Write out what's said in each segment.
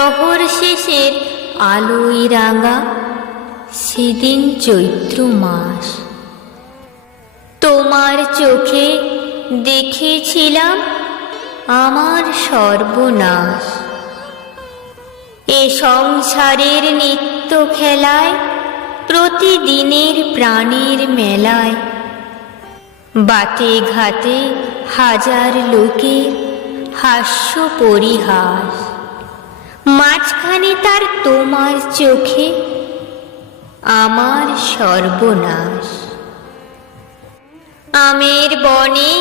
প্রহর শেষের আলোয় রাঙা সেদিন চৈত্র মাস। তোমার চোখে দেখেছিলাম আমার সর্বনাশ। এ সংসারের নিত্য খেলায়, প্রতিদিনের প্রাণের মেলায়, বাটে ঘাটে হাজার লোকের হাস্য পরিহাস। মাঝখানে তার তোমার চোখে আমার সর্বনাশ। আমের বনে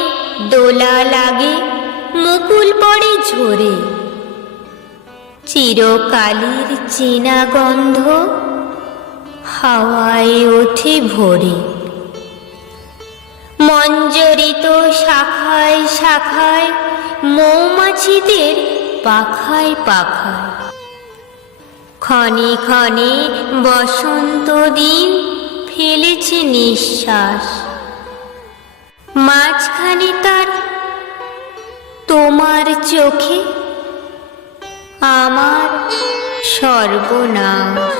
দোলা লাগে, মুকুল পড়ে ঝরে, চিরকালের চেনা গন্ধ হাওয়ায় ওঠে ভোরে। মঞ্জরিত শাখায় শাখায়, মৌমাছিদের পাখায় পাখায়, ক্ষণে ক্ষণে বসন্ত দিন ফেলেছে নিঃশ্বাস। মাঝখানে তার তোমার চোখে আমার সর্বনাশ।